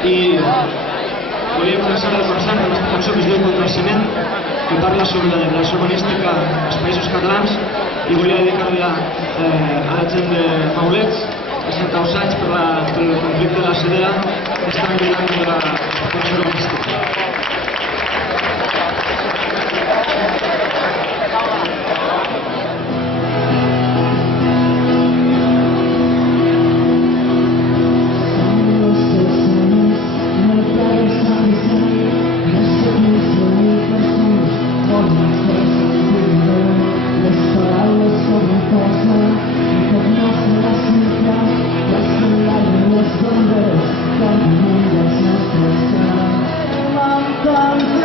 I volia començar el concert amb aquesta cançó que es diu Contra el ciment, que parla sobre la degradàció urbanística als Països Catalans, i volia dedicar-la a la gent de Maulets, que estan causats pel conflicte de la Sedera, que estan lluitant de la contra urbanística. Come